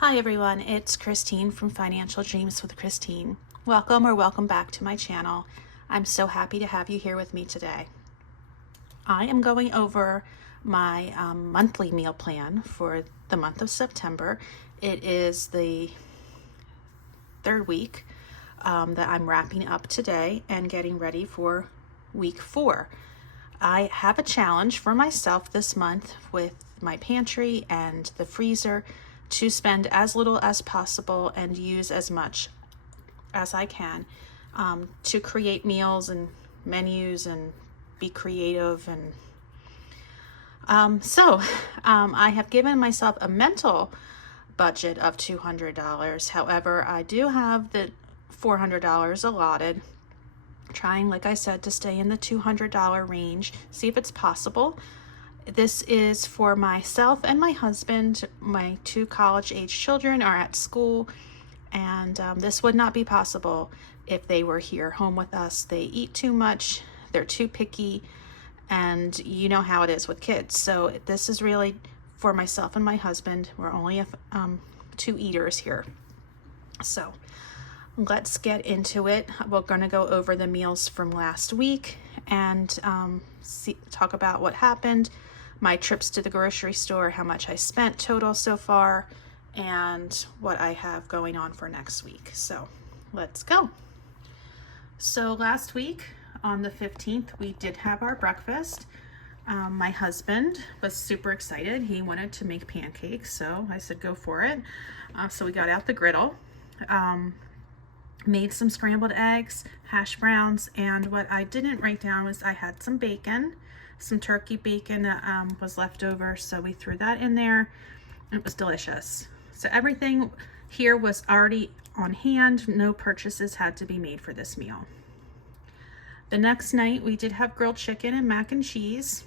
Hi everyone, it's Christine from Financial Dreams with Christine. Welcome back to my channel. I'm so happy to have you here with me today. I am going over my monthly meal plan for the month of September. It is the third week that I'm wrapping up today and getting ready for week 4. I have a challenge for myself this month with my pantry and the freezer to spend as little as possible and use as much as I can to create meals and menus and be creative. And I have given myself a mental budget of $200. However, I do have the $400 allotted, trying, like I said, to stay in the $200 range, see if it's possible. This is for myself and my husband. My 2 college-age children are at school, and this would not be possible if they were here home with us. They eat too much, they're too picky, and you know how it is with kids. So this is really for myself and my husband. We're only 2 eaters here. So let's get into it. We're going to go over the meals from last week and talk about what happened, my trips to the grocery store, how much I spent total so far, and what I have going on for next week. So let's go. So last week on the 15th, we did have our breakfast. My husband was super excited. He wanted to make pancakes, so I said go for it. So we got out the griddle. Made some scrambled eggs, hash browns, and what I didn't write down was I had some bacon, some turkey bacon that was left over, so we threw that in there. It was delicious. So everything here was already on hand. No purchases had to be made for this meal. The next night we did have grilled chicken and mac and cheese.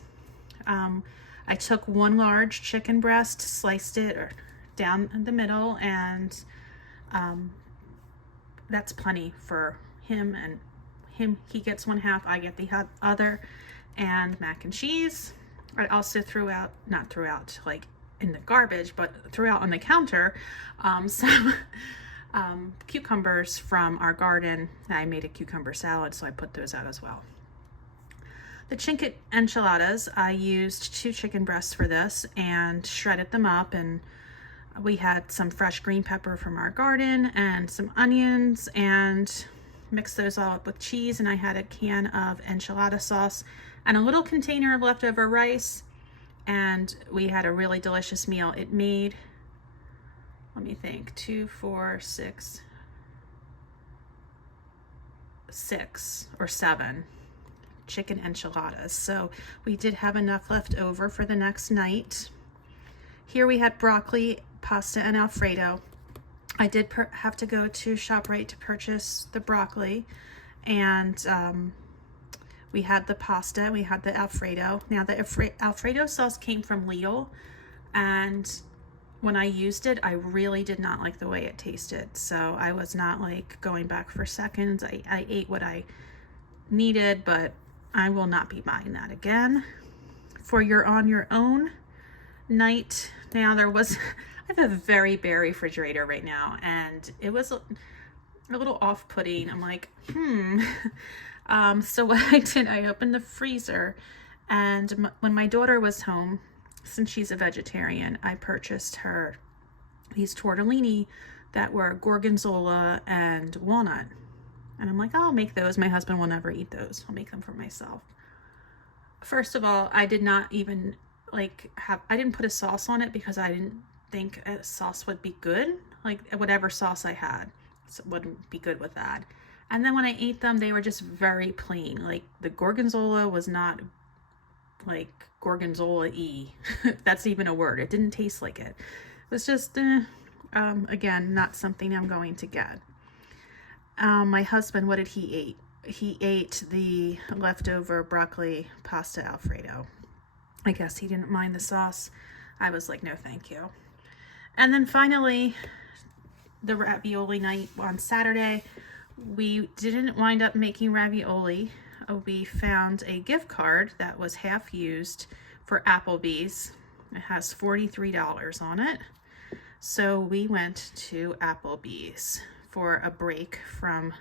I took 1 large chicken breast, sliced it down the middle, and that's plenty for him, and he gets 1/2, I get the other. And mac and cheese. I also not threw out like in the garbage, but threw out on the counter some cucumbers from our garden. I made a cucumber salad, so I put those out as well. The chicken enchiladas, I used 2 chicken breasts for this and shredded them up, and we had some fresh green pepper from our garden and some onions and mixed those all up with cheese, and I had a can of enchilada sauce and a little container of leftover rice, and we had a really delicious meal. It made, let me think, 2, 4, 6 or 7 chicken enchiladas. So we did have enough left over for the next night. Here we had broccoli, pasta, and Alfredo. I did have to go to ShopRite to purchase the broccoli, and we had the pasta, we had the Alfredo. Now the Alfredo sauce came from Lidl, and when I used it, I really did not like the way it tasted. So I was not like going back for seconds. I ate what I needed, but I will not be buying that again. For your on your own night, now there was, I have a very bare refrigerator right now, and it was a little off-putting. I'm like, so what I did, I opened the freezer, and when my daughter was home, since she's a vegetarian, I purchased her these tortellini that were gorgonzola and walnut. And I'm like, oh, I'll make those. My husband will never eat those. I'll make them for myself. First of all, I did not even I didn't put a sauce on it because I didn't think a sauce would be good. Like whatever sauce I had, so it wouldn't be good with that. And then when I ate them, they were just very plain. Like the gorgonzola was not like gorgonzola-y. That's even a word. It didn't taste like it. It was just, again, not something I'm going to get. My husband, what did he eat? He ate the leftover broccoli pasta Alfredo. I guess he didn't mind the sauce. I was like, no, thank you. And then finally, the ravioli night on Saturday. We didn't wind up making ravioli. We found a gift card that was half used for Applebee's. It has $43 on it. So we went to Applebee's for a break from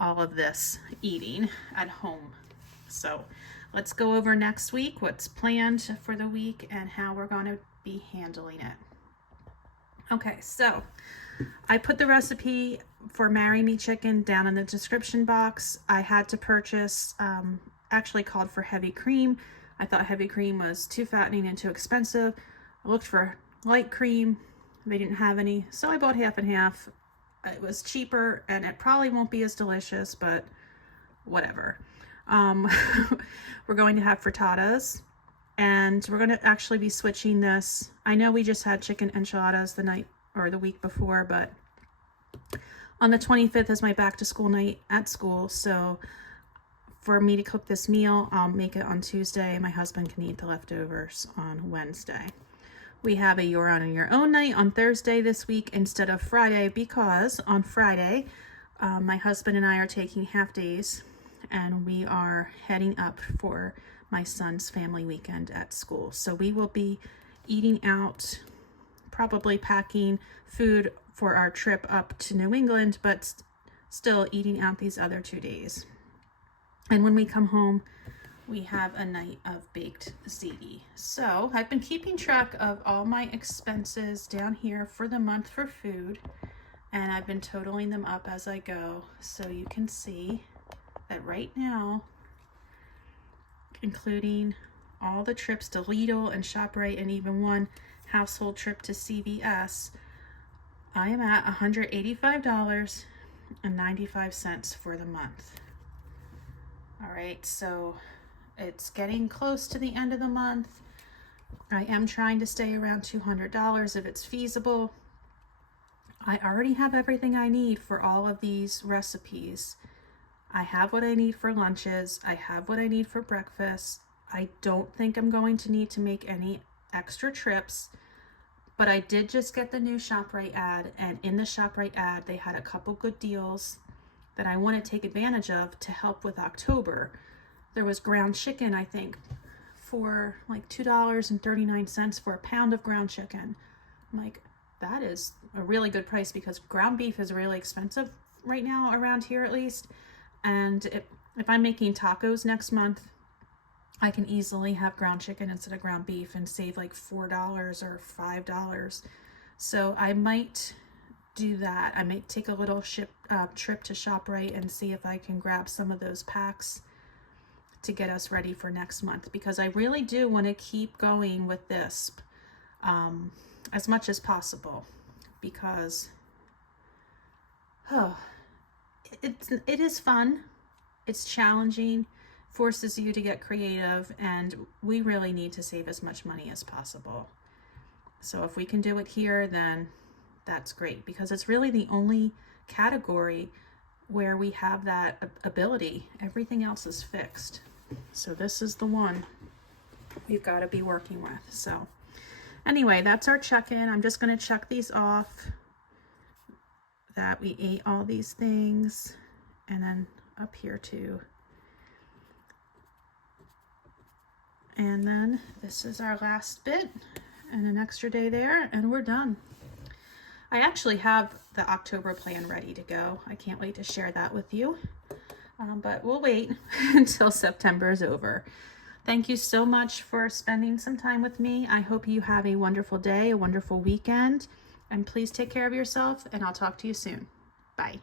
all of this eating at home. So let's go over next week, what's planned for the week, and how we're going to be handling it. Okay, so I put the recipe for Marry Me Chicken down in the description box. I had to purchase, actually called for heavy cream. I thought heavy cream was too fattening and too expensive. I looked for light cream. They didn't have any, so I bought half and half. It was cheaper, and it probably won't be as delicious, but whatever. We're going to have frittatas, and we're going to actually be switching this. I know we just had chicken enchiladas the night or the week before, but on the 25th is my back to school night at school, so for me to cook this meal, I'll make it on Tuesday. My husband can eat the leftovers on Wednesday. We have a You're on Your Own night on Thursday this week instead of Friday, because on Friday, my husband and I are taking half days, and we are heading up for my son's family weekend at school. So we will be eating out, probably packing food for our trip up to New England, but still eating out these other 2 days. And when we come home, we have a night of baked ziti. So I've been keeping track of all my expenses down here for the month for food, and I've been totaling them up as I go. So you can see that right now, including all the trips to Lidl and ShopRite and even one household trip to CVS, I am at $185.95 for the month. All right, so it's getting close to the end of the month. I am trying to stay around $200 if it's feasible. I already have everything I need for all of these recipes. I have what I need for lunches. I have what I need for breakfast. I don't think I'm going to need to make any extra trips, but I did just get the new ShopRite ad, and in the ShopRite ad, they had a couple good deals that I want to take advantage of to help with October. There was ground chicken, I think, for like $2.39 for a pound of ground chicken. I'm like, that is a really good price, because ground beef is really expensive right now around here, at least. And if I'm making tacos next month, I can easily have ground chicken instead of ground beef and save like $4 or $5. So I might do that. I might take a little trip to ShopRite and see if I can grab some of those packs to get us ready for next month, because I really do want to keep going with this as much as possible, because it is fun, it's challenging, forces you to get creative, and we really need to save as much money as possible. So if we can do it here, then that's great, because it's really the only category where we have that ability. Everything else is fixed. So this is the one we've got to be working with. So anyway, that's our check-in. I'm just going to check these off, that we ate all these things, and then up here too. And then this is our last bit, and an extra day there, and we're done. I actually have the October plan ready to go. I can't wait to share that with you. But we'll wait until September is over. Thank you so much for spending some time with me. I hope you have a wonderful day, a wonderful weekend, and please take care of yourself, and I'll talk to you soon. Bye.